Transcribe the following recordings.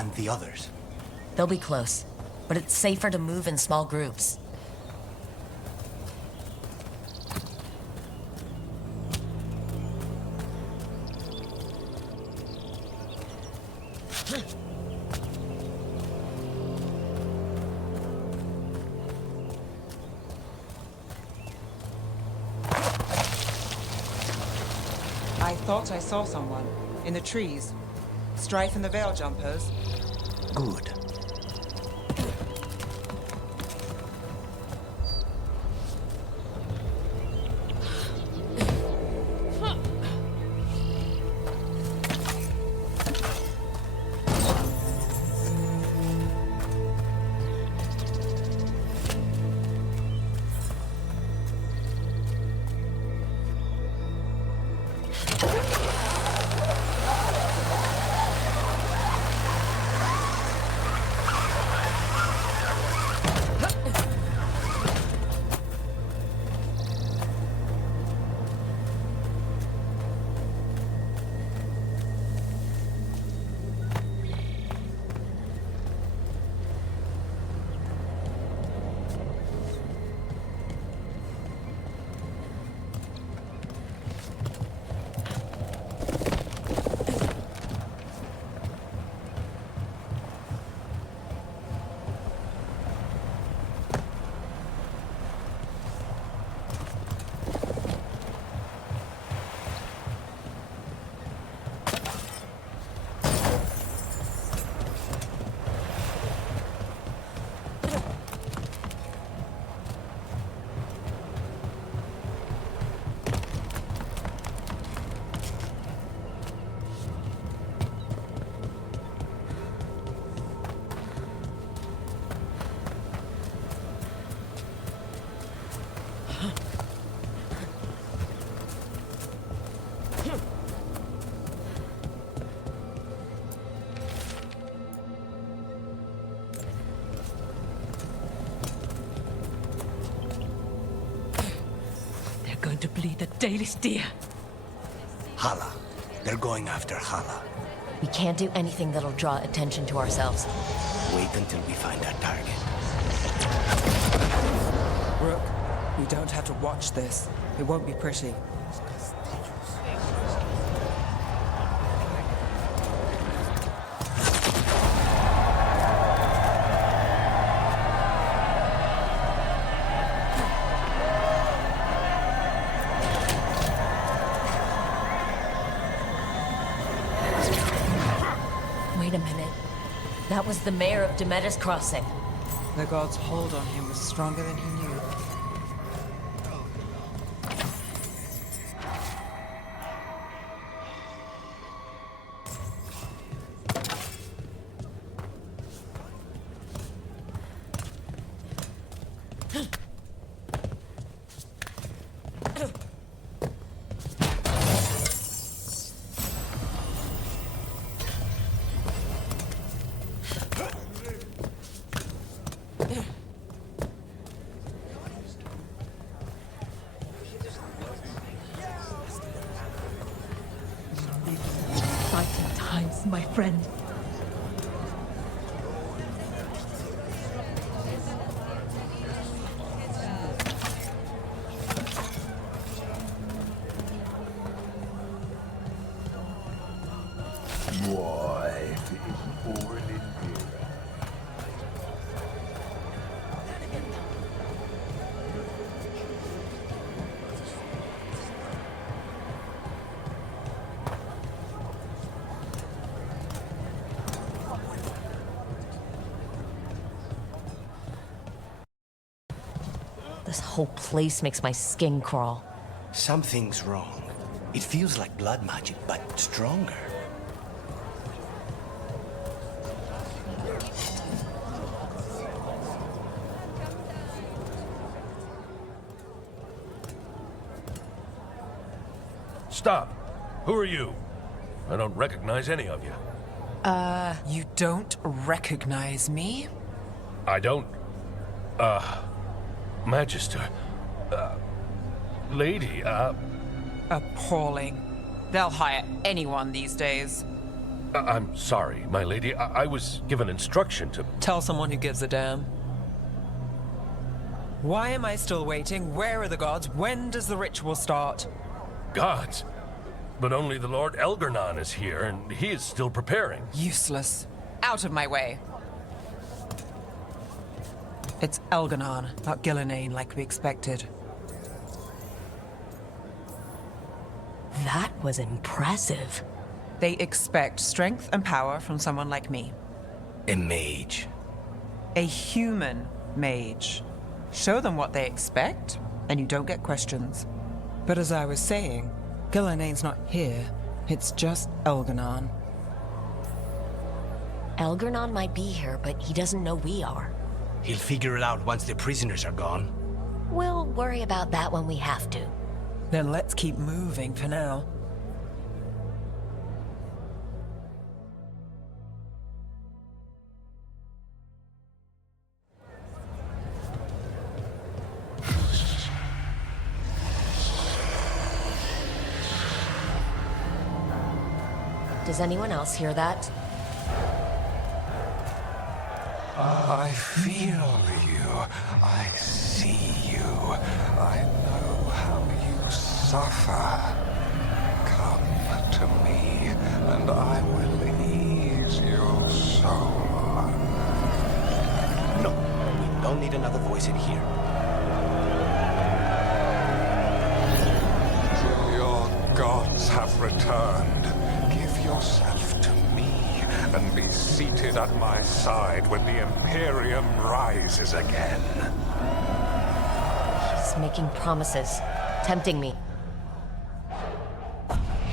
And the others? They'll be close, but it's safer to move in small groups. I thought I saw someone in the trees. Strife and the veil jumpers. Good. Going to bleed the daily steer. Hala. They're going after Hala. We can't do anything that'll draw attention to ourselves. Wait until we find our target. Rook, we don't have to watch this. It won't be pretty. Wait a minute. That was the mayor of Demeter's Crossing. The god's hold on him was stronger than he knew. Fighting times, my friend. This whole place makes my skin crawl. Something's wrong. It feels like blood magic, but stronger. Stop! Who are you? I don't recognize any of you. You don't recognize me? I don't... Magister... Lady, Appalling. They'll hire anyone these days. I'm sorry, my lady. I was given instruction to... Tell someone who gives a damn. Why am I still waiting? Where are the gods? When does the ritual start? Gods? But only the Lord Elgarnon is here, and he is still preparing. Useless. Out of my way. It's Elgarnon, not Gillenane like we expected. That was impressive. They expect strength and power from someone like me. A mage. A human mage. Show them what they expect, and you don't get questions. But as I was saying, Gillenane's not here. It's just Elgarnon. Elgarnon might be here, but he doesn't know we are. He'll figure it out once the prisoners are gone. We'll worry about that when we have to. Then let's keep moving for now. Does anyone else hear that? I feel you. I see you. I know how you suffer. Come to me, and I will ease your soul. No, we don't need another voice in here. Your gods have returned. Give yourself to me, and be seated at my side when the Imperium rises again. He's making promises, tempting me.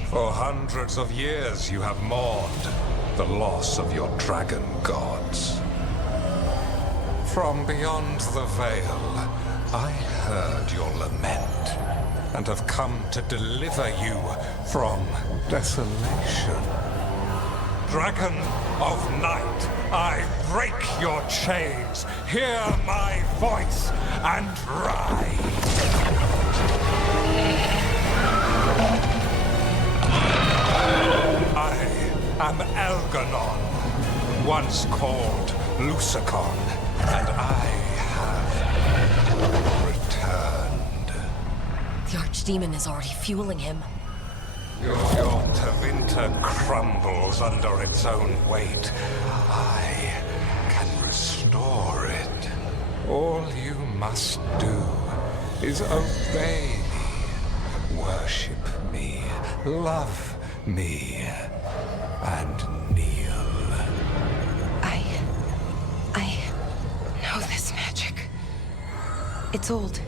For hundreds of years you have mourned the loss of your dragon gods. From beyond the veil, I heard your lament, and have come to deliver you from desolation. Dragon of night, I break your chains. Hear my voice and rise. I am Elgarnon, once called Lucicon, and I have returned. The Archdemon is already fueling him. Your Tevinter crumbles under its own weight. I can restore it. All you must do is obey me, worship me, love me, and kneel. I know this magic. It's old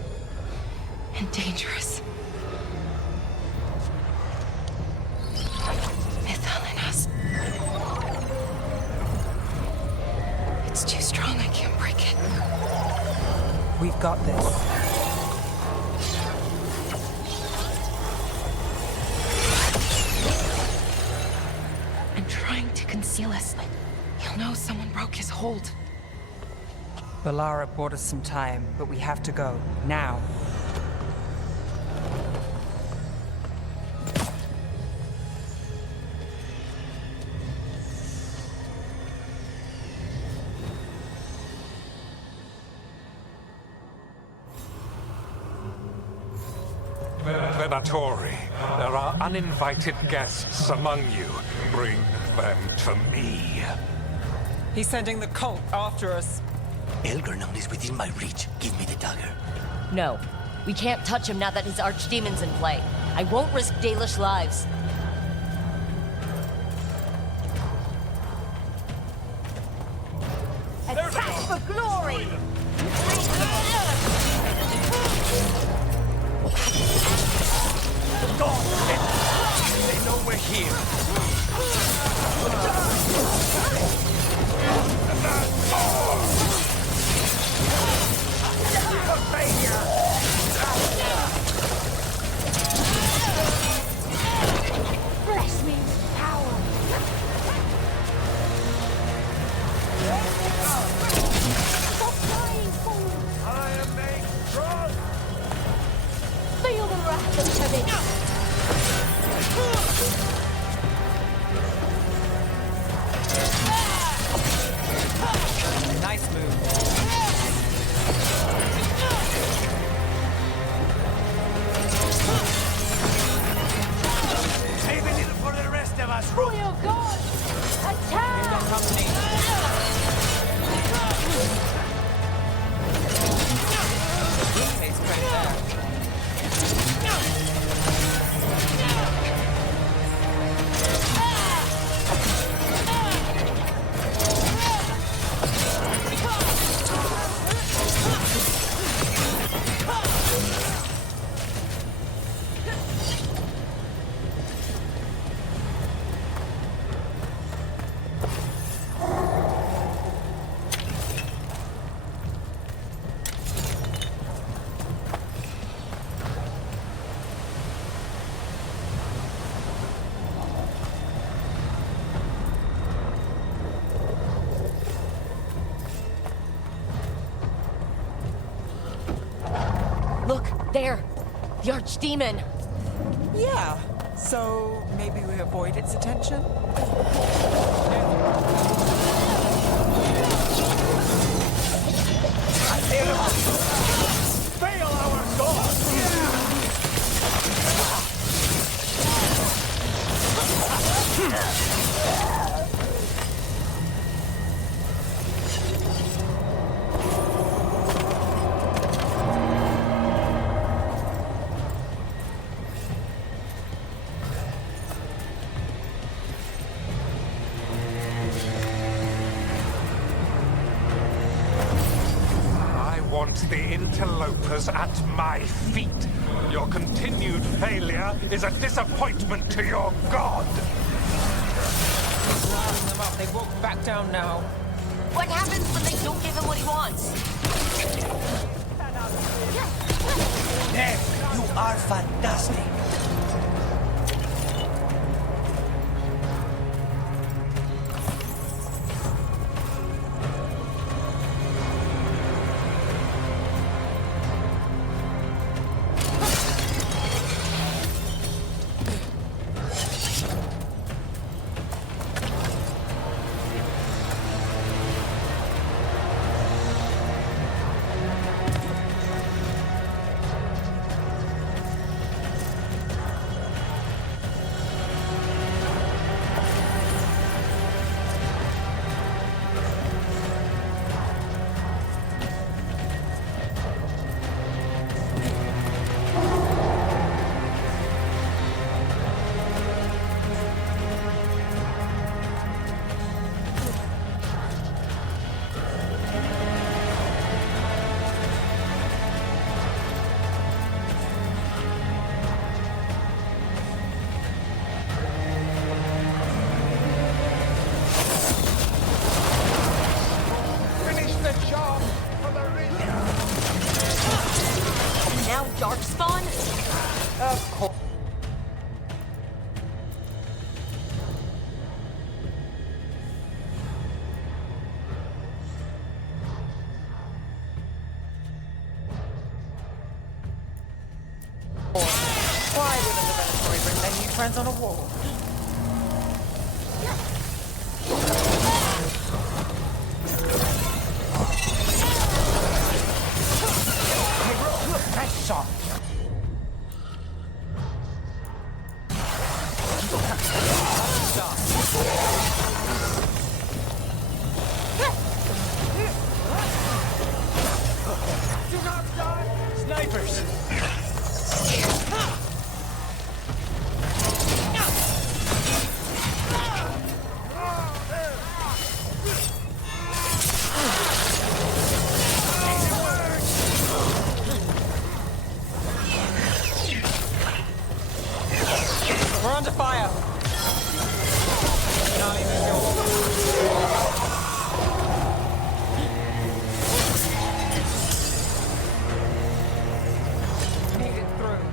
and dangerous. It's too strong, I can't break it. We've got this. I'm trying to conceal us. He'll know someone broke his hold. Balara bought us some time, but we have to go. Now. Venatori, there are uninvited guests among you. Bring them to me. He's sending the cult after us. Elgarnon is within my reach. Give me the dagger. No, we can't touch him now that his Archdemon's in play. I won't risk Dalish lives. Attack for glory! They know we're here. Bless me with power. Stop crying, fool. I am made strong! Feel the wrath of Tevin. There! The archdemon! Yeah, so maybe we avoid its attention? Fail our god! The interlopers at my feet. Your continued failure is a disappointment to your god. Rounding them up, they won't back down now. What happens when they don't give him what he wants? Ned, you are fantastic. Now Darkspawn? Of course. Why wouldn't the Veilguard bring their new friends on a wall? Nice shot. Snipers. We're under fire. Not even sure. Need it through.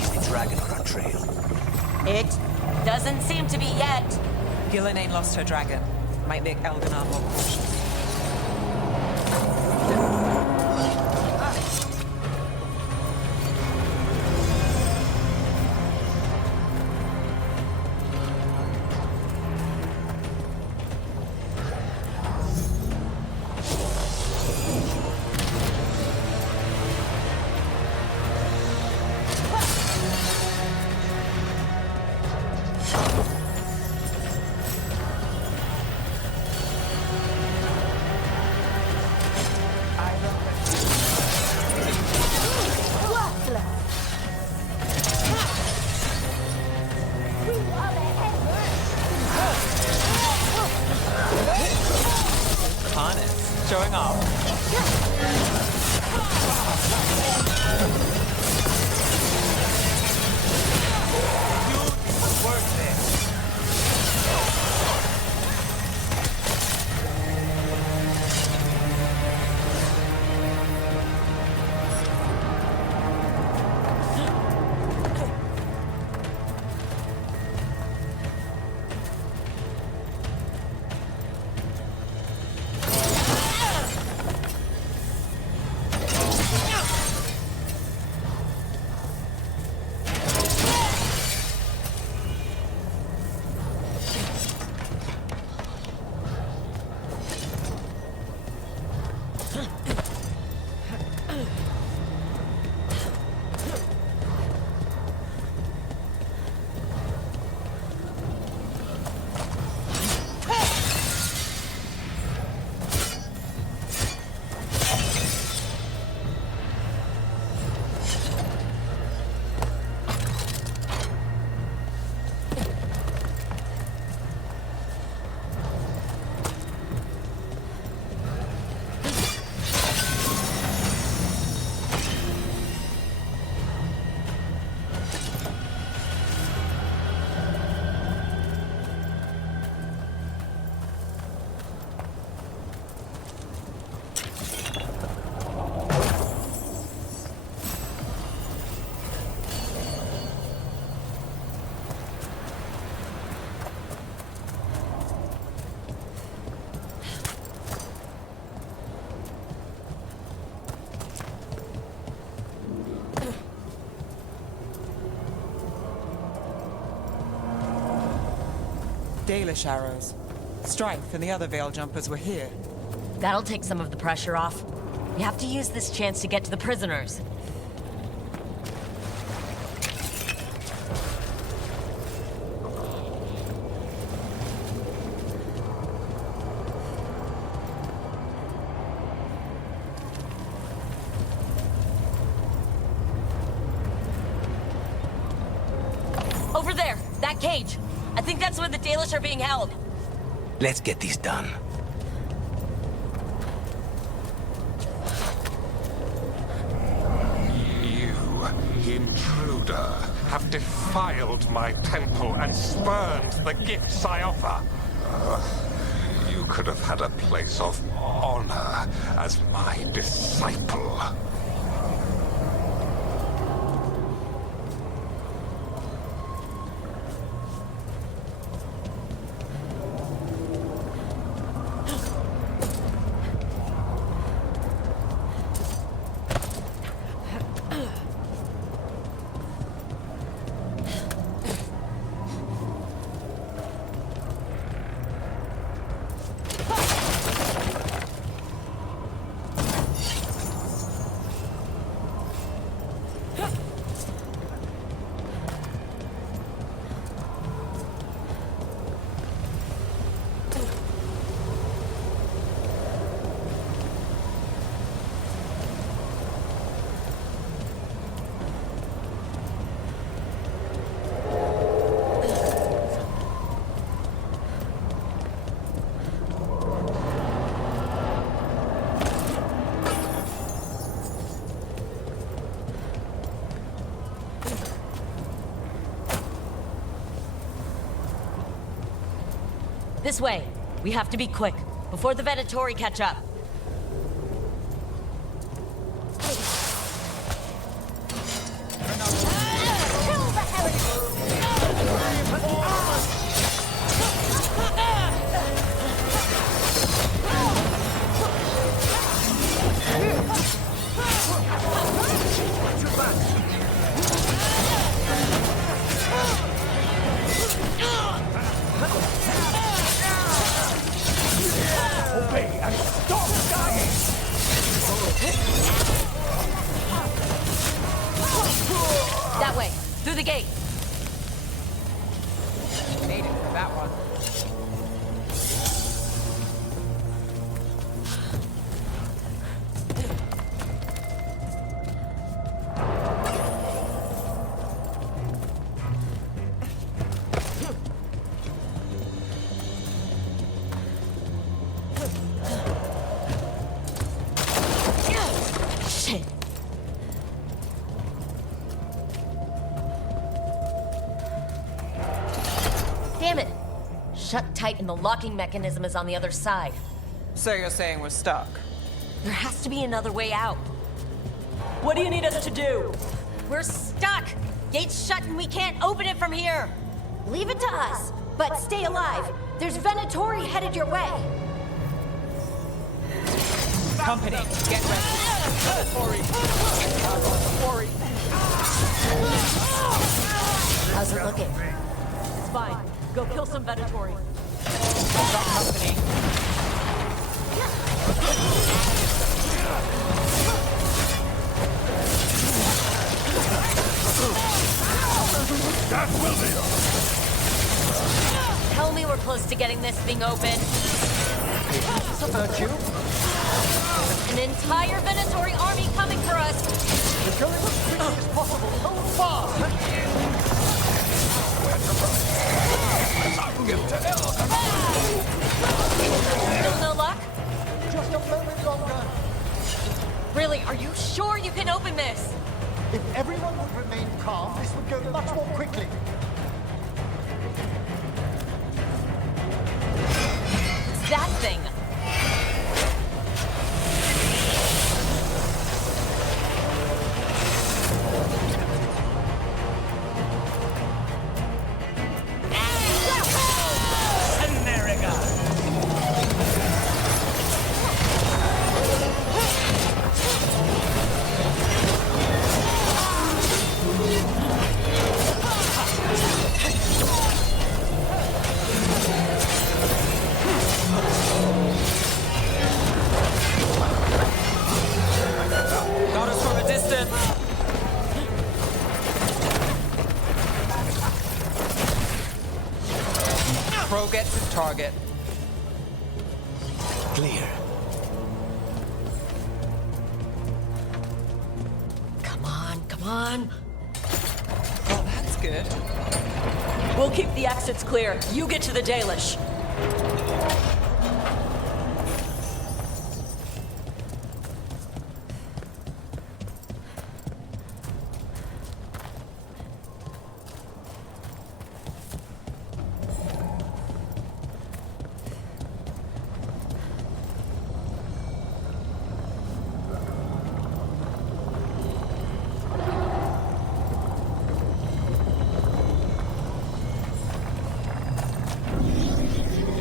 Is the dragon on our trail? It doesn't seem to be yet. Gillen ain't lost her dragon. Might make Elganar more cautious. Harness. Showing off. Dalish arrows. Strife and the other Veil jumpers were here. That'll take some of the pressure off. We have to use this chance to get to the prisoners. Over there! That cage! I think that's where the Dalish are being held. Let's get this done. You, intruder, have defiled my temple and spurned the gifts I offer. You could have had a place of honor as my disciple. This way. We have to be quick, before the Venatori catch up. That way, through the gate. Made it for that one. Shit. Damn it! Shut tight and the locking mechanism is on the other side. So you're saying we're stuck? There has to be another way out. What do you need us to do? We're stuck! Gate's shut and we can't open it from here! Leave it to us, but stay alive. There's Venatori headed your way. Company, get ready. How's it looking? It's fine. Go kill some Venatori. Company. That will be. Tell me we're close to getting this thing open. It's a virtue. An entire Venatori army coming for us! We're going as quickly as possible. Hold fast. Still no luck? Just a moment longer. Really, are you sure you can open this? If everyone would remain calm, this would go much more quickly. It's that thing. target. Clear. Come on, come on. Well, that's good. We'll keep the exits clear. You get to the Dalish.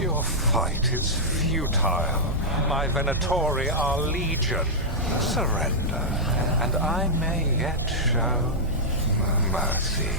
Your fight is futile. My Venatori are legion. Surrender, and I may yet show mercy.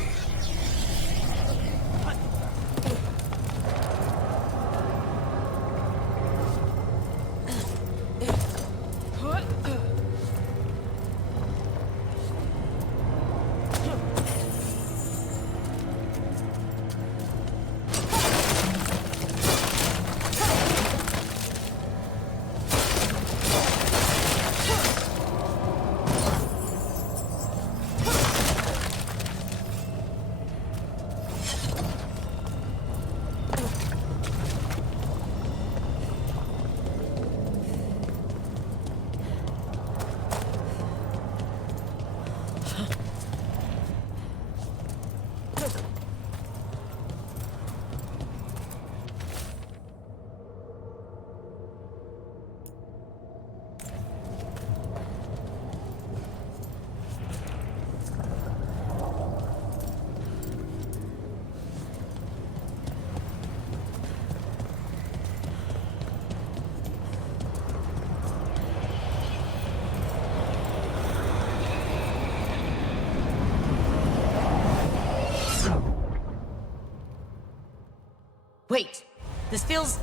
Wait, this feels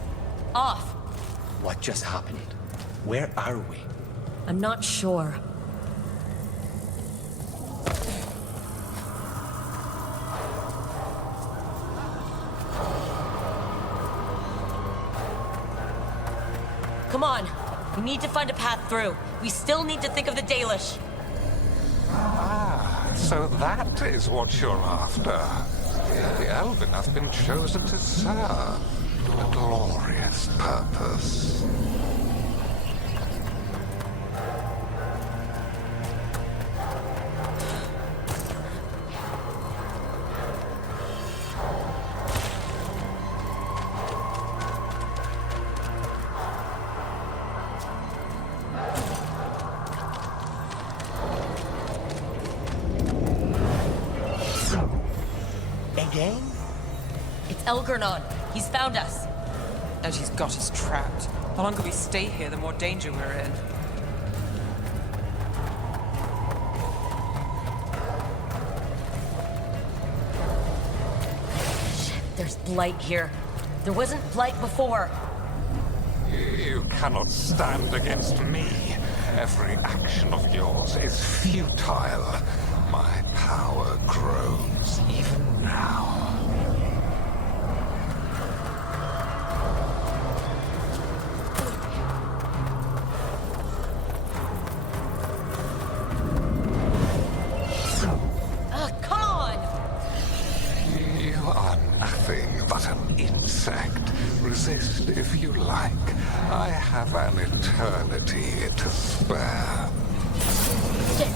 off. What just happened? Where are we? I'm not sure. Come on, we need to find a path through. We still need to think of the Dalish. Ah, so that is what you're after. The Elven has been chosen to serve a glorious purpose. Again? It's Elgernon. He's found us. And he's got us trapped. The longer we stay here, the more danger we're in. Shit, there's blight here. There wasn't blight before. You cannot stand against me. Every action of yours is futile. My power grows even now. Come on! You are nothing but an insect. Resist if you like. I have an eternity to spare. Shit!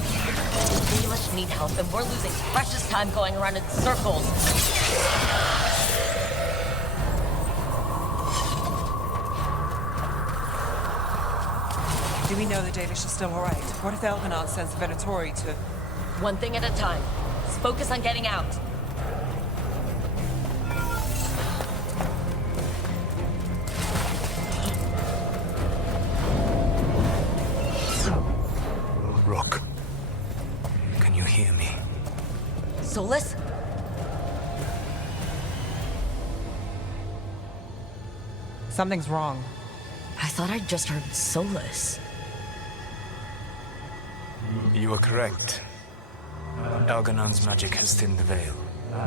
The Dalish need help, and we're losing precious time going around in circles. Do we know the Dalish is still alright? What if Elganon sends Venatori to... One thing at a time. Let's focus on getting out. Rook. Can you hear me? Solus? Something's wrong. I thought I'd just heard Solus. You are correct. Elganon's magic has thinned the veil,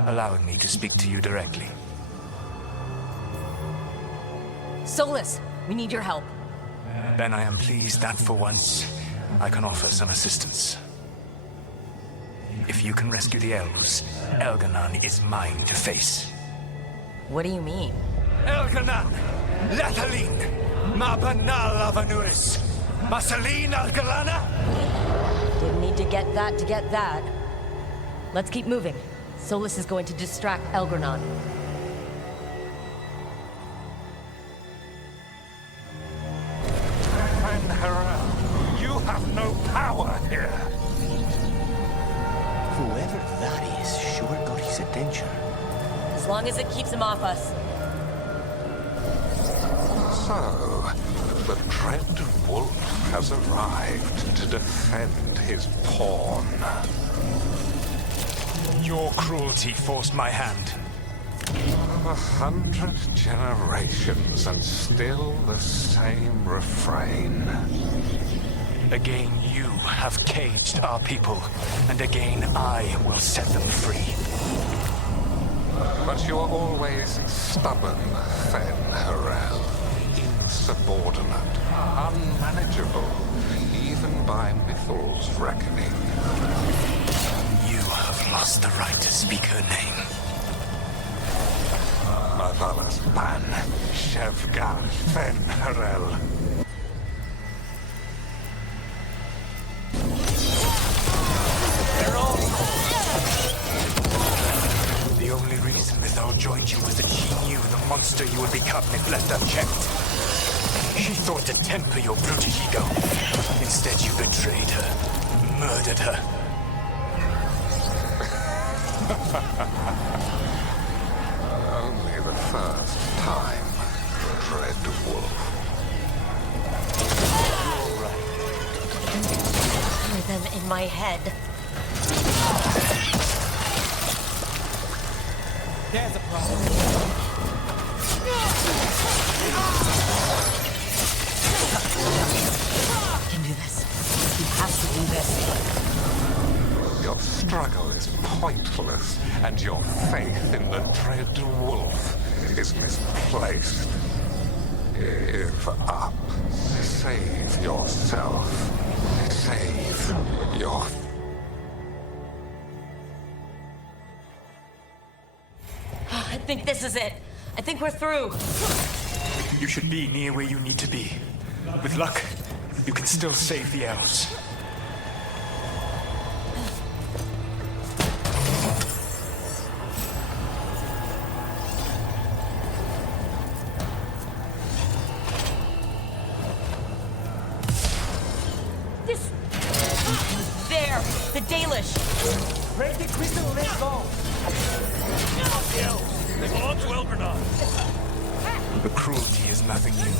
allowing me to speak to you directly. Solus, we need your help. Then I am pleased that for once, I can offer some assistance. If you can rescue the elves, Elganon is mine to face. What do you mean? Elganon! Lathalin! Ma banal avanuris! Masalin Algalana! Didn't need to get that. Let's keep moving. Solus is going to distract Elganon. You have no power here. Whoever that is sure got his attention. As long as it keeps him off us. So, the dread wolf has arrived to defend his pawn. Your cruelty forced my hand. 100 generations and still the same refrain. Again, you have caged our people, and again I will set them free. But you are always stubborn, Fen-Harel. Insubordinate, unmanageable, even by Mythal's reckoning. You have lost the right to speak her name. Mavalas Ban, Shevgar Fen-Harel. The only reason Mythal joined you was that she knew the monster you would become if left unchecked. She thought to temper your brutish ego. Instead, you betrayed her, murdered her. Only the first time, Dread Wolf. Hear them in my head. There's a problem. You can do this. You have to do this. Your struggle is pointless, and your faith in the Dread Wolf is misplaced. Give up. Save yourself. Save your... I think this is it. I think we're through. You should be near where you need to be. With luck, you can still save the elves. This... There! The Dalish! They belong to Elganon. The cruelty is nothing new.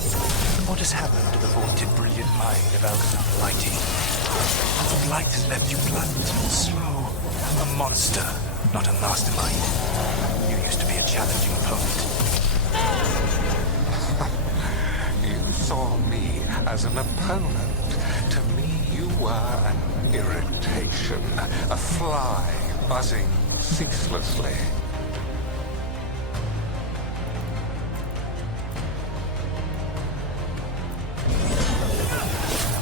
What has happened to the vaunted brilliant mind of Elganon Almighty? The blight has left you blunt, slow, a monster, not a mastermind. You used to be a challenging opponent. You saw me as an opponent. To me, you were an irritation, a fly buzzing ceaselessly.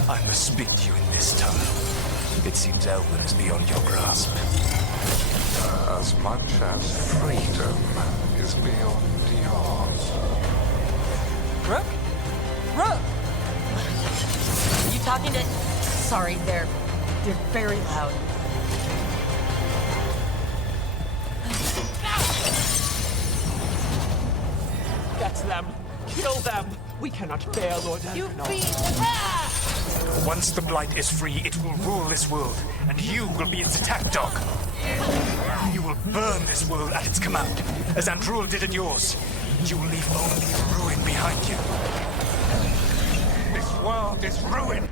I must speak to you in this tongue. It seems Elwyn is beyond your grasp. As much as freedom is beyond yours. Rook? Rook! You talking to... Sorry, they're very loud. Get them! Kill them! We cannot bear Lord Elganon. Once the blight is free, it will rule this world, and you will be its attack dog. You will burn this world at its command, as Andrul did in yours. You will leave only ruin behind you. This world is ruined.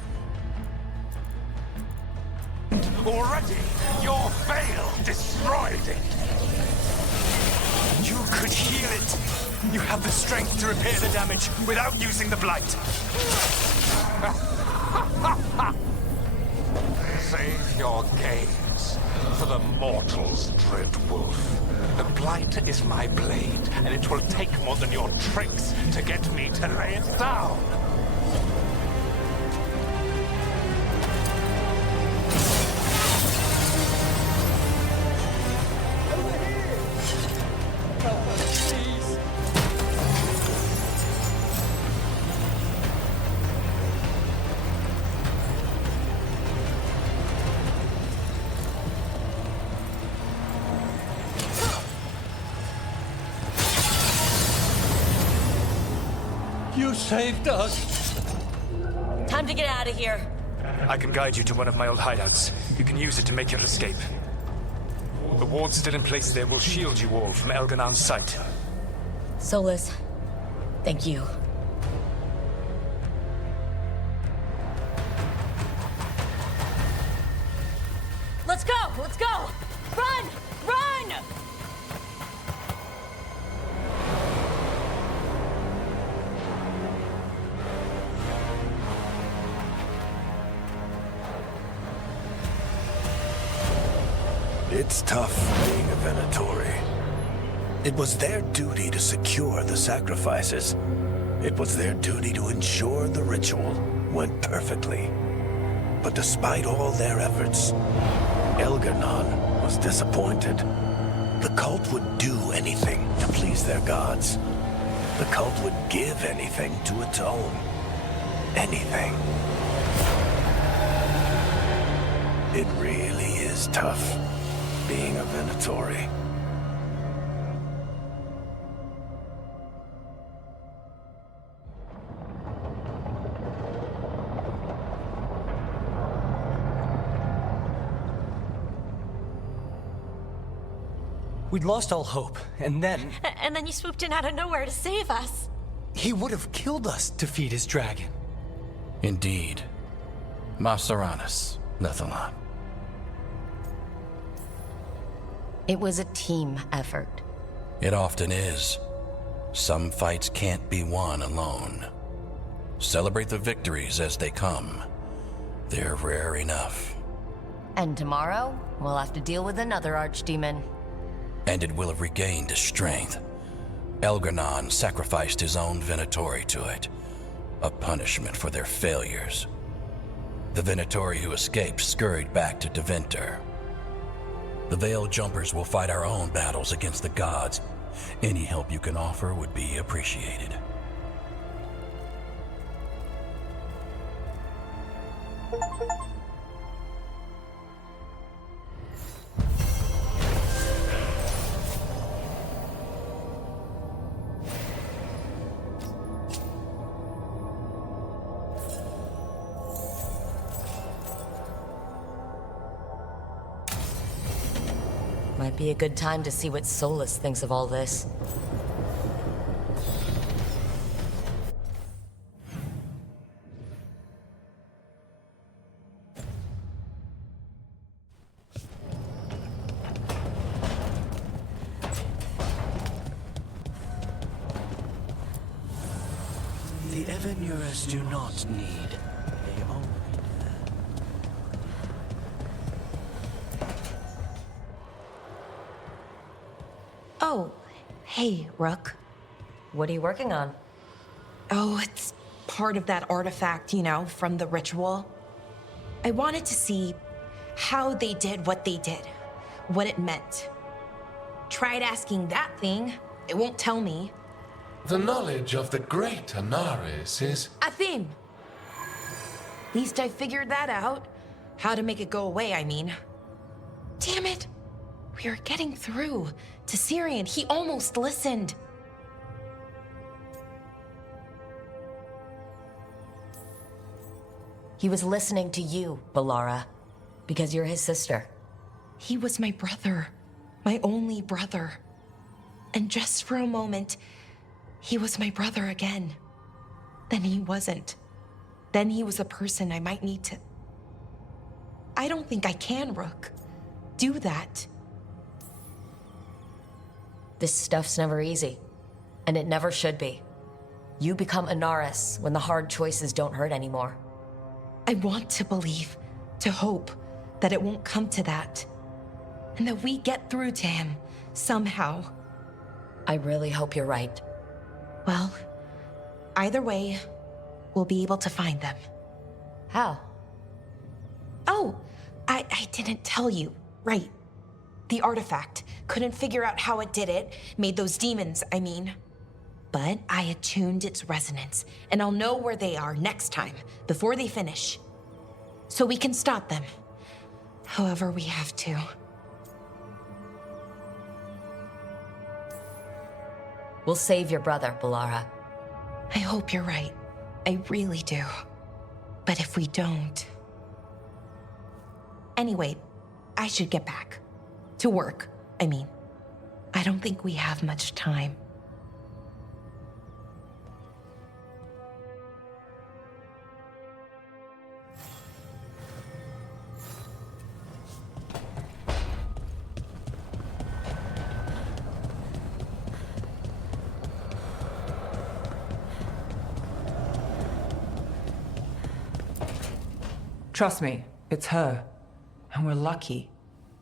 Already, your veil destroyed it. You could heal it. You have the strength to repair the damage without using the blight. Save your games. for the mortals, dread wolf. The blight is my blade, and it will take more than your tricks to get me to lay it down. You saved us. Time to get out of here. I can guide you to one of my old hideouts. You can use it to make your escape. The wards still in place there will shield you all from Elganon's sight. Solus, thank you. Let's go! Let's go! Run! Run! It's tough being a Venatori. It was their duty to secure the sacrifices. It was their duty to ensure the ritual went perfectly. But despite all their efforts, Elganon was disappointed. The cult would do anything to please their gods. The cult would give anything to atone. Anything. It really is tough being a Venatori. We'd lost all hope, and then... And then you swooped in out of nowhere to save us. he would have killed us to feed his dragon. Indeed. Masaranus, Nethalon. It was a team effort. It often is. Some fights can't be won alone. Celebrate the victories as they come. They're rare enough. And tomorrow, we'll have to deal with another archdemon. And it will have regained its strength. Elganon sacrificed his own Venatori to it. A punishment for their failures. The Venatori who escaped scurried back to Deventer. The Veil Jumpers will fight our own battles against the gods. Any help you can offer would be appreciated. Might be a good time to see what Solus thinks of all this. The Evanurers do not need. They only... Oh, hey, Rook. What are you working on? Oh, it's part of that artifact, you know, from the ritual. I wanted to see how they did what they did, what it meant. Tried asking that thing, it won't tell me. The knowledge of the great Anaris is... A theme. Least I figured that out. How to make it go away, I mean. Damn it. We are getting through to Syrian. He almost listened. He was listening to you, Balara, because you're his sister. He was my brother, my only brother. And just for a moment, he was my brother again. Then he wasn't. Then he was a person I might need to... I don't think I can, Rook. Do that. This stuff's never easy, and it never should be. You become Anaris when the hard choices don't hurt anymore. I want to believe, to hope, that it won't come to that. and that we get through to him, somehow. I really hope you're right. Well, either way, we'll be able to find them. How? Oh, I didn't tell you. Right. The artifact. Couldn't figure out how it did it. Made those demons, I mean. But I attuned its resonance, and I'll know where they are next time, before they finish. So we can stop them. However we have to. We'll save your brother, Balara. I hope you're right. I really do. But if we don't... Anyway, I should get back. To work, I mean. I don't think we have much time. Trust me, it's her. And we're lucky.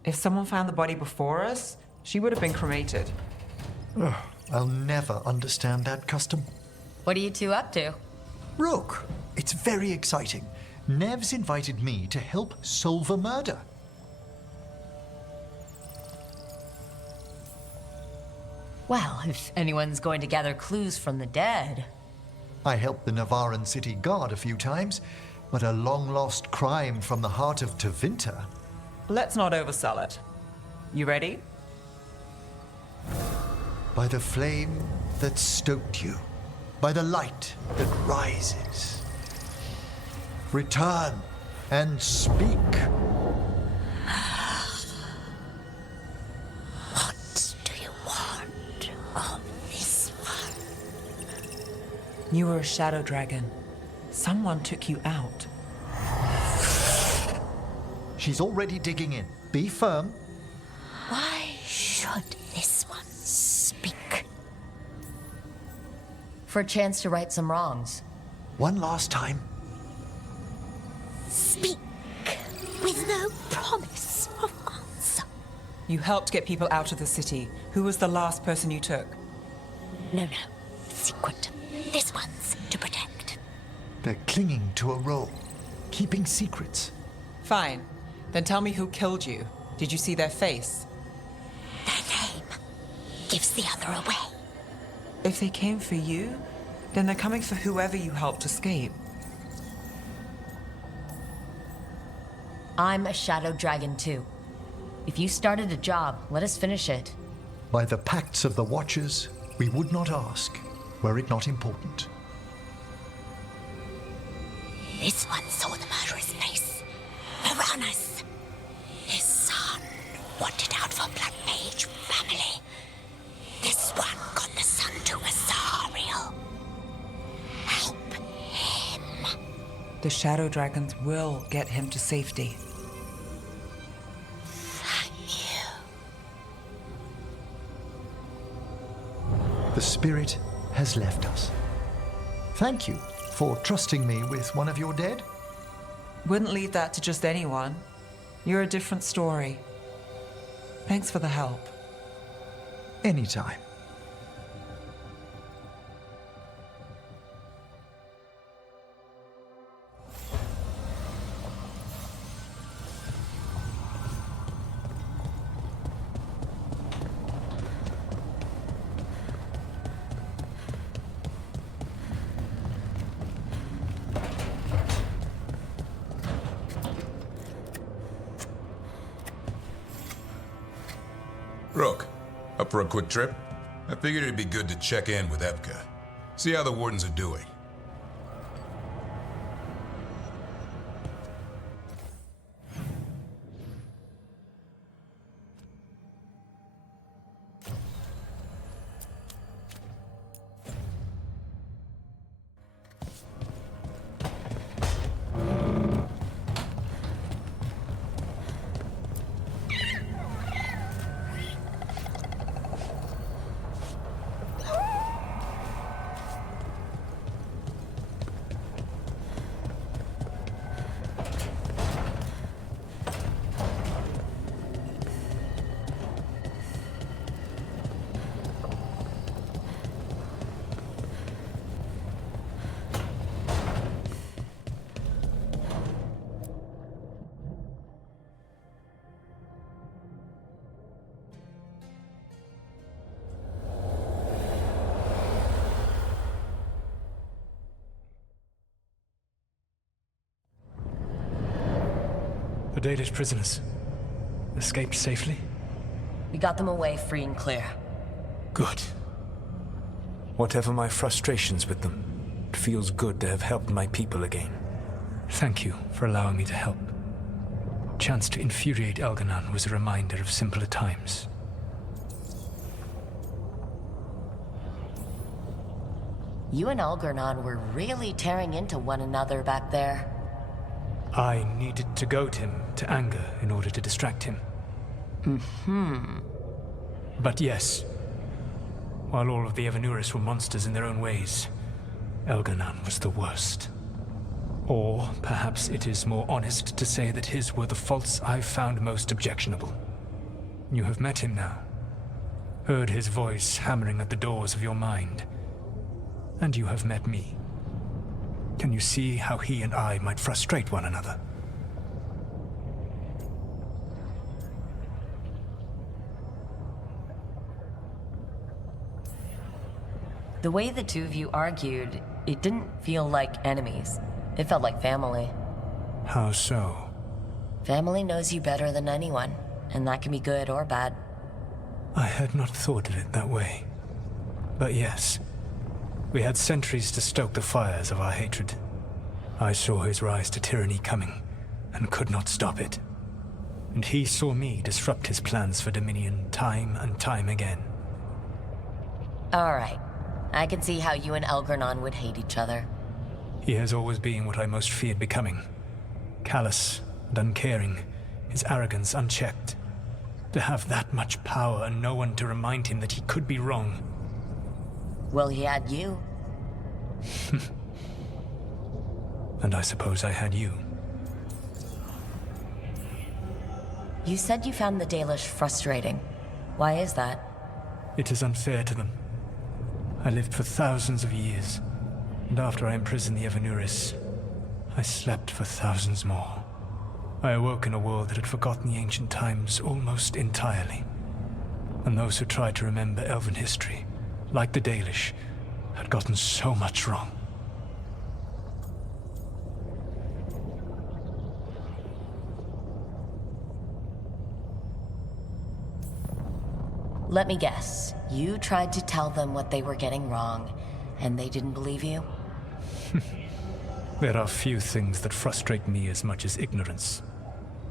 If someone found the body before us, she would have been cremated. Ugh, I'll never understand that custom. What are you two up to? Rook, it's very exciting. Nev's invited me to help solve a murder. Well, if anyone's going to gather clues from the dead... I helped the Navaran city guard a few times, but a long-lost crime from the heart of Tevinter. Let's not oversell it. You ready? By the flame that stoked you, by the light that rises. Return and speak. What do you want of this one? You were a shadow dragon. Someone took you out. She's already digging in. Be firm. Why should this one speak? For a chance to right some wrongs. One last time. Speak with no promise of answer. You helped get people out of the city. Who was the last person you took? No. Secret. This one's to protect. They're clinging to a role, keeping secrets. Fine. Then tell me who killed you. Did you see their face? Their name gives the other away. If they came for you, then they're coming for whoever you helped escape. I'm a shadow dragon too. If you started a job, let us finish it. By the pacts of the Watchers, we would not ask, were it not important. This one saw the murderer's face. Piranhas. His son wanted out for Blood Mage family. This one got the son to Azariel. Help him. The shadow dragons will get him to safety. Thank you. The spirit has left us. Thank you for trusting me with one of your dead. Wouldn't leave that to just anyone. You're a different story. Thanks for the help. Anytime. Rook, up for a quick trip? I figured it'd be good to check in with Epka. See how the wardens are doing. The Dalish prisoners escaped safely? We got them away free and clear. Good. Whatever my frustrations with them, it feels good to have helped my people again. Thank you for allowing me to help. Chance to infuriate Elganon was a reminder of simpler times. You and Elgarnon were really tearing into one another back there. I needed to goad him to anger in order to distract him. But yes, while all of the Evanuris were monsters in their own ways, Elganon was the worst. Or perhaps it is more honest to say that his were the faults I've found most objectionable. You have met him now, heard his voice hammering at the doors of your mind, and you have met me. Can you see how he and I might frustrate one another? The way the two of you argued, it didn't feel like enemies. It felt like family. How so? Family knows you better than anyone, and that can be good or bad. I had not thought of it that way. But yes, we had centuries to stoke the fires of our hatred. I saw his rise to tyranny coming, and could not stop it. And he saw me disrupt his plans for dominion time and time again. All right. I can see how you and Elgarnon would hate each other. He has always been what I most feared becoming. Callous and uncaring, his arrogance unchecked. To have that much power and no one to remind him that he could be wrong. Well, he had you. And I suppose I had you. You said you found the Dalish frustrating. Why is that? It is unfair to them. I lived for thousands of years, and after I imprisoned the Evanuris, I slept for thousands more. I awoke in a world that had forgotten the ancient times almost entirely. And those who tried to remember Elven history, like the Dalish, had gotten so much wrong. Let me guess. You tried to tell them what they were getting wrong, and they didn't believe you? There are few things that frustrate me as much as ignorance.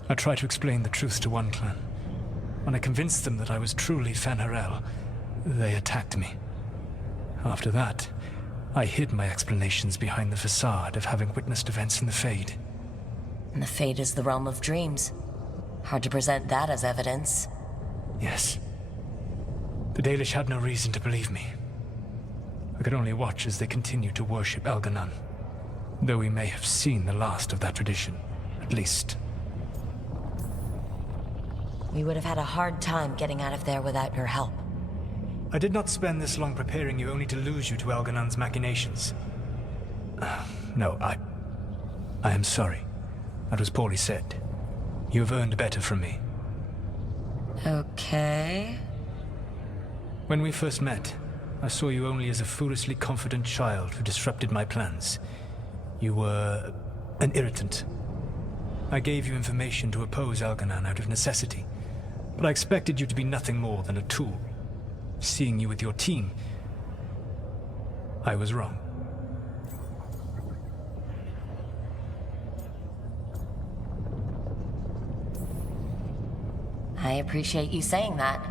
I tried to explain the truth to one clan. When I convinced them that I was truly Fen'Harel, they attacked me. After that, I hid my explanations behind the facade of having witnessed events in the Fade. And the Fade is the realm of dreams. Hard to present that as evidence. Yes. The Dalish had no reason to believe me. I could only watch as they continued to worship Elganon, though we may have seen the last of that tradition, at least. We would have had a hard time getting out of there without your help. I did not spend this long preparing you only to lose you to Elganon's machinations. No, I am sorry. That was poorly said. You have earned better from me. Okay. When we first met, I saw you only as a foolishly confident child who disrupted my plans. You were an irritant. I gave you information to oppose Elganon out of necessity, but I expected you to be nothing more than a tool. Seeing you with your team, I was wrong. I appreciate you saying that.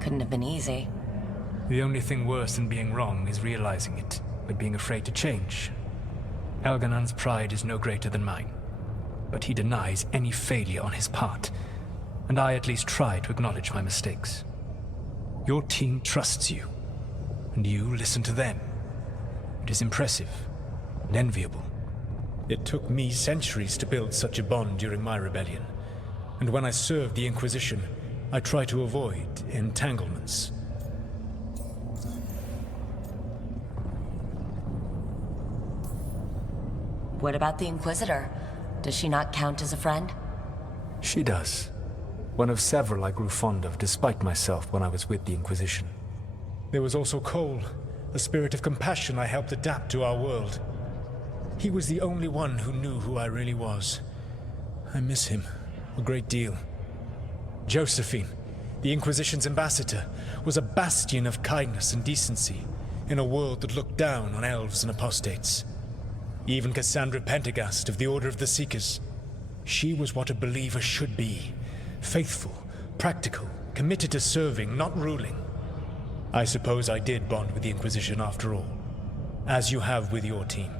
Couldn't have been easy. The only thing worse than being wrong is realizing it, but being afraid to change. Elganon's pride is no greater than mine, but he denies any failure on his part, and I at least try to acknowledge my mistakes. Your team trusts you, and you listen to them. It is impressive and enviable. It took me centuries to build such a bond during my rebellion, and when I served the Inquisition, I tried to avoid entanglements. What about the Inquisitor? Does she not count as a friend? She does. One of several I grew fond of despite myself when I was with the Inquisition. There was also Cole, a spirit of compassion I helped adapt to our world. He was the only one who knew who I really was. I miss him a great deal. Josephine, the Inquisition's ambassador, was a bastion of kindness and decency in a world that looked down on elves and apostates. Even Cassandra Pendergast of the Order of the Seekers. She was what a believer should be. Faithful, practical, committed to serving, not ruling. I suppose I did bond with the Inquisition after all, as you have with your team.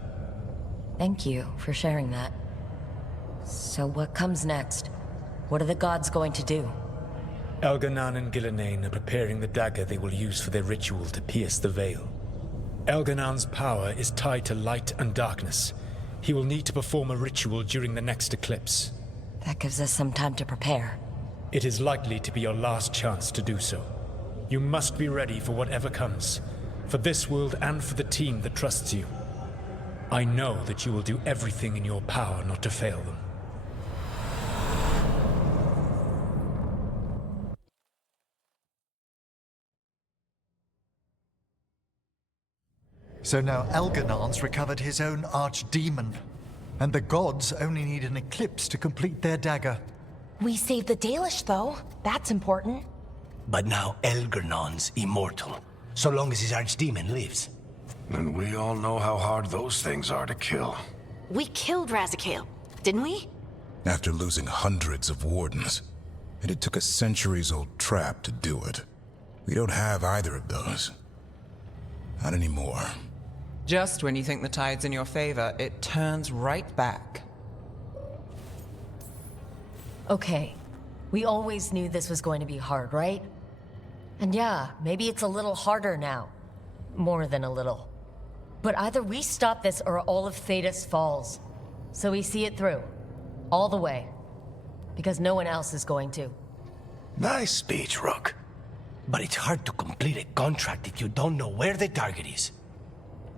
Thank you for sharing that. So what comes next? What are the gods going to do? Elganon and Gillenane are preparing the dagger they will use for their ritual to pierce the veil. Elganon's power is tied to light and darkness. He will need to perform a ritual during the next eclipse. That gives us some time to prepare. It is likely to be your last chance to do so. You must be ready for whatever comes, for this world and for the team that trusts you. I know that you will do everything in your power not to fail them. So now Elganon's recovered his own archdemon, and the gods only need an eclipse to complete their dagger. We saved the Dalish, though. That's important. But now Elganon's immortal, so long as his archdemon lives. And we all know how hard those things are to kill. We killed Razikale, didn't we? After losing hundreds of wardens. And it took a centuries-old trap to do it. We don't have either of those. Not anymore. Just when you think the tide's in your favor, it turns right back. Okay, we always knew this was going to be hard, right? And yeah, maybe it's a little harder now. More than a little. But either we stop this or all of Thedas falls. So we see it through. All the way. Because no one else is going to. Nice speech, Rook. But it's hard to complete a contract if you don't know where the target is.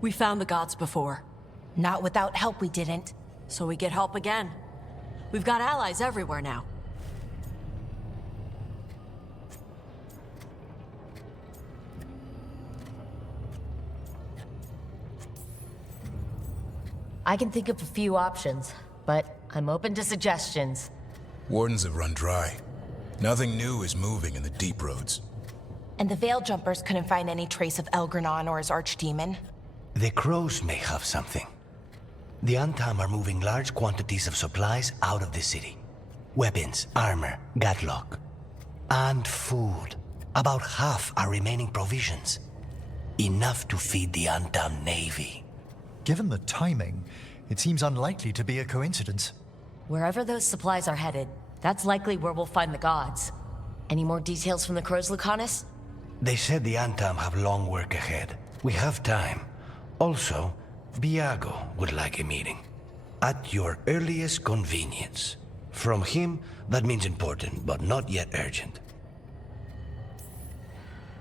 We found the gods before. Not without help, we didn't. So we get help again. We've got allies everywhere now. I can think of a few options, but I'm open to suggestions. Wardens have run dry. Nothing new is moving in the deep roads. And the Veil Jumpers couldn't find any trace of Elganon or his archdemon. The crows may have something. The Antam are moving large quantities of supplies out of the city. Weapons, armor, gatlock. And food. About half are remaining provisions. Enough to feed the Antam navy. Given the timing, it seems unlikely to be a coincidence. Wherever those supplies are headed, that's likely where we'll find the gods. Any more details from the crows, Lucanus? They said the Antam have long work ahead. We have time. Also, Viago would like a meeting. At your earliest convenience. From him, that means important, but not yet urgent.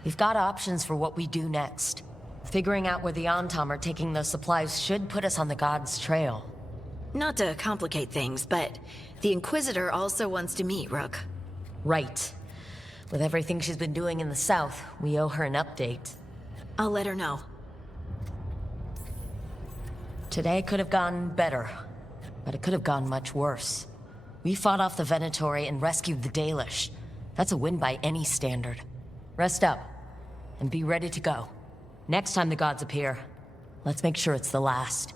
We've got options for what we do next. Figuring out where the Antam are taking those supplies should put us on the gods' trail. Not to complicate things, but the Inquisitor also wants to meet Rook. Right. With everything she's been doing in the south, we owe her an update. I'll let her know. Today could have gone better, but it could have gone much worse. We fought off the Venatori and rescued the Dalish. That's a win by any standard. Rest up, and be ready to go. Next time the gods appear, let's make sure it's the last.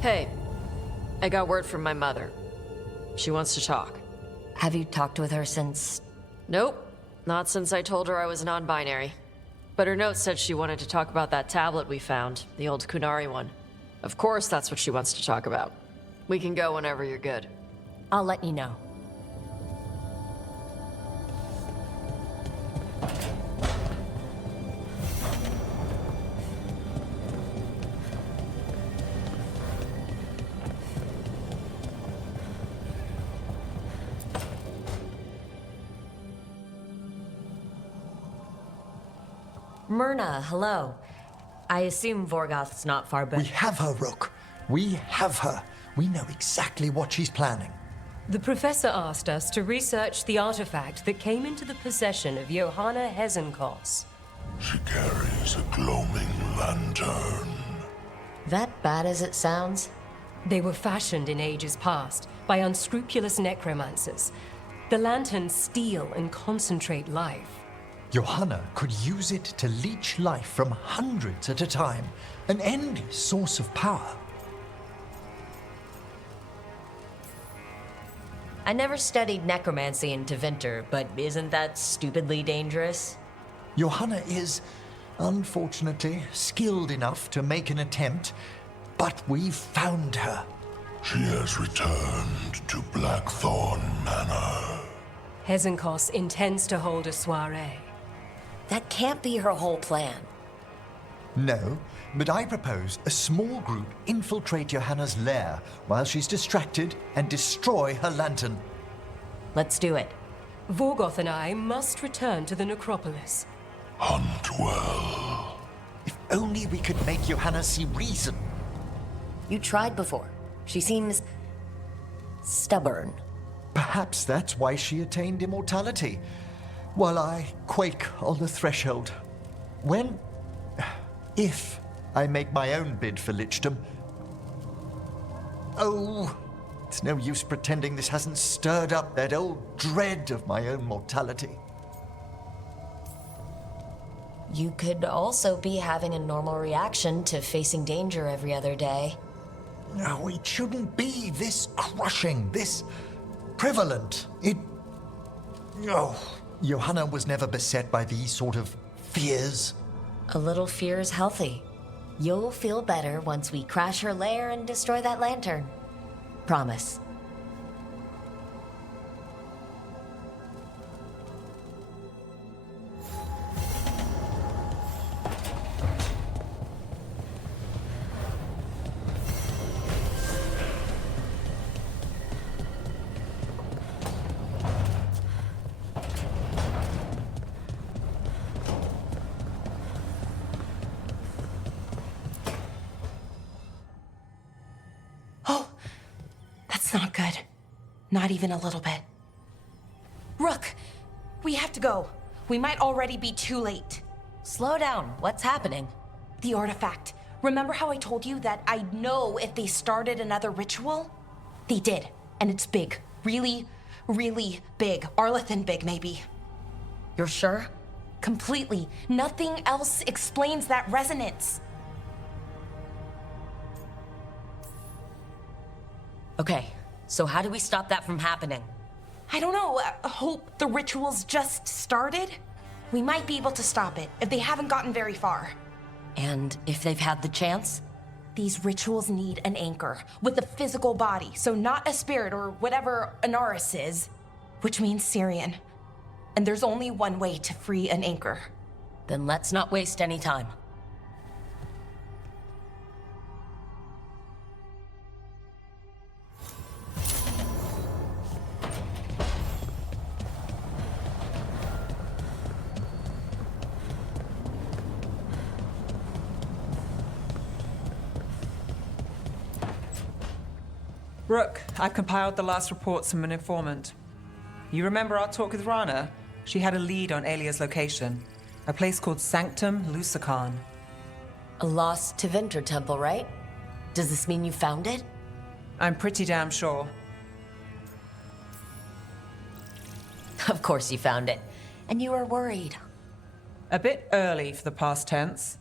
Hey, I got word from my mother. She wants to talk. Have you talked with her since? Nope, not since I told her I was non-binary. But her note said she wanted to talk about that tablet we found, the old Kunari one. Of course that's what she wants to talk about. We can go whenever you're good. I'll let you know. Myrna, hello. I assume Vorgoth's not far back. We have her, Rook. We have her. We know exactly what she's planning. The professor asked us to research the artifact that came into the possession of Johanna Hezenkos. She carries a gloaming lantern. That bad as it sounds? They were fashioned in ages past by unscrupulous necromancers. The lanterns steal and concentrate life. Johanna could use it to leech life from hundreds at a time, an endless source of power. I never studied necromancy in Tevinter, but isn't that stupidly dangerous? Johanna is, unfortunately, skilled enough to make an attempt, but we've found her. She has returned to Blackthorn Manor. Hezenkos intends to hold a soiree. That can't be her whole plan. No, but I propose a small group infiltrate Johanna's lair while she's distracted and destroy her lantern. Let's do it. Vorgoth and I must return to the necropolis. Hunt well. If only we could make Johanna see reason. You tried before. She seems stubborn. Perhaps that's why she attained immortality, while I quake on the threshold. If I make my own bid for lichdom. Oh, it's no use pretending this hasn't stirred up that old dread of my own mortality. You could also be having a normal reaction to facing danger every other day. No, it shouldn't be this crushing, this prevalent. Johanna was never beset by these sort of fears. A little fear is healthy. You'll feel better once we crash her lair and destroy that lantern. Promise. Not good. Not even a little bit. Rook, we have to go. We might already be too late. Slow down. What's happening? The artifact. Remember how I told you that I'd know if they started another ritual? They did. And it's big. Really, really big. Arlethan big, maybe. You're sure? Completely. Nothing else explains that resonance. Okay. So how do we stop that from happening? I don't know. Hope the ritual's just started? We might be able to stop it if they haven't gotten very far. And if they've had the chance? These rituals need an anchor with a physical body, so not a spirit or whatever Anaris is, which means Syrian. And there's only one way to free an anchor. Then let's not waste any time. Rook, I've compiled the last reports from an informant. You remember our talk with Rana? She had a lead on Alia's location. A place called Sanctum Lucican. A lost Tevinter temple, right? Does this mean you found it? I'm pretty damn sure. Of course you found it. And you were worried. A bit early for the past tense.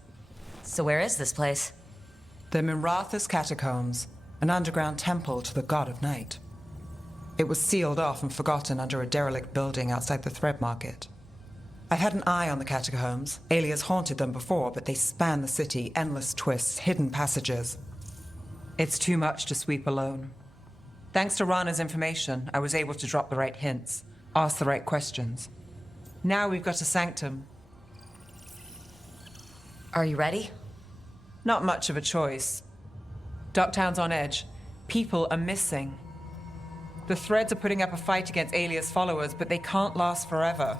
So where is this place? The Mirathus Catacombs, an underground temple to the god of night. It was sealed off and forgotten under a derelict building outside the Thread Market. I've had an eye on the catacombs. Alias haunted them before, but they span the city, endless twists, hidden passages. It's too much to sweep alone. Thanks to Rana's information, I was able to drop the right hints, ask the right questions. Now we've got a sanctum. Are you ready? Not much of a choice. Ducktown's on edge. People are missing. The Threads are putting up a fight against Alia's followers, but they can't last forever.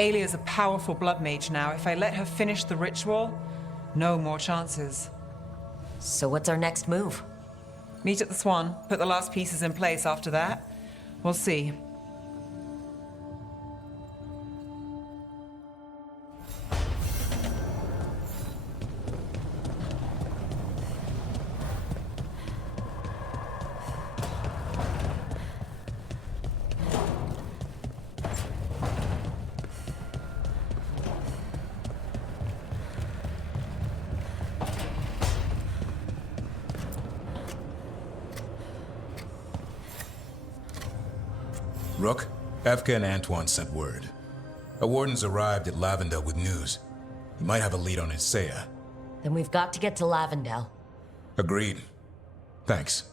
Alia's a powerful blood mage now. If I let her finish the ritual, no more chances. So what's our next move? Meet at the Swan. Put the last pieces in place after that. We'll see. Rook, Efka and Antoine sent word. A warden's arrived at Lavendel with news. He might have a lead on Isaiah. Then we've got to get to Lavendel. Agreed. Thanks.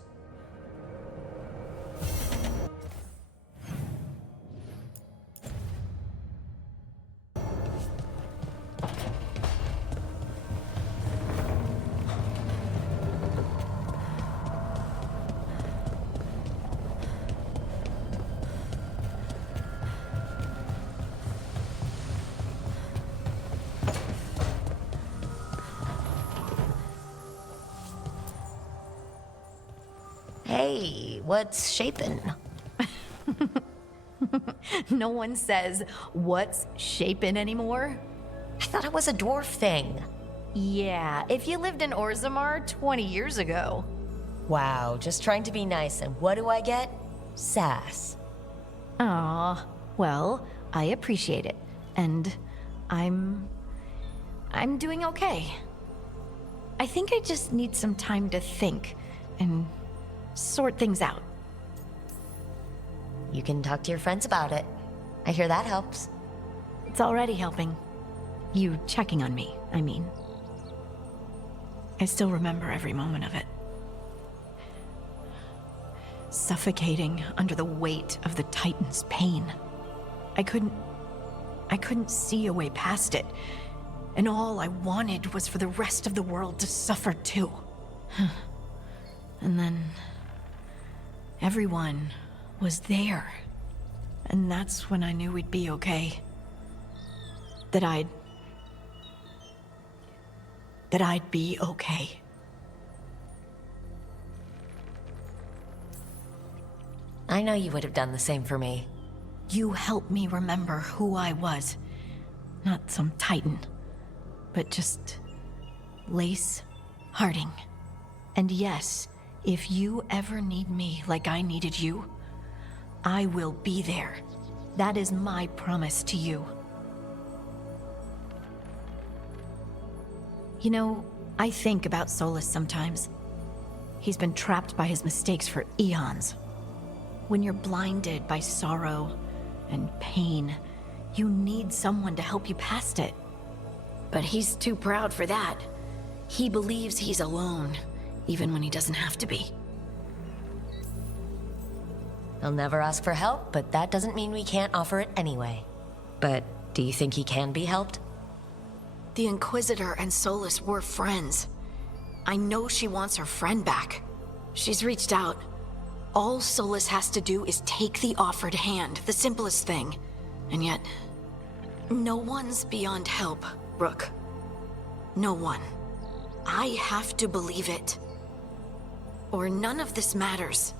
Hey, what's shaping? No one says, what's shaping anymore? I thought it was a dwarf thing. Yeah, if you lived in Orzammar 20 years ago. Wow, just trying to be nice, and what do I get? Sass. Aw, well, I appreciate it. And I'm doing okay. I think I just need some time to think and sort things out. You can talk to your friends about it. I hear that helps. It's already helping. You checking on me, I mean. I still remember every moment of it. Suffocating under the weight of the Titan's pain. I couldn't see a way past it. And all I wanted was for the rest of the world to suffer too. And then everyone was there. And that's when I knew we'd be okay. That I'd be okay. I know you would have done the same for me. You helped me remember who I was. Not some Titan, but just Lace Harding. And yes, if you ever need me like I needed you, I will be there. That is my promise to you. You know, I think about Solus sometimes. He's been trapped by his mistakes for eons. When you're blinded by sorrow and pain, you need someone to help you past it. But he's too proud for that. He believes he's alone, even when he doesn't have to be. He'll never ask for help, but that doesn't mean we can't offer it anyway. But do you think he can be helped? The Inquisitor and Solus were friends. I know she wants her friend back. She's reached out. All Solus has to do is take the offered hand, the simplest thing. And yet, no one's beyond help, Rook. No one. I have to believe it. Or none of this matters.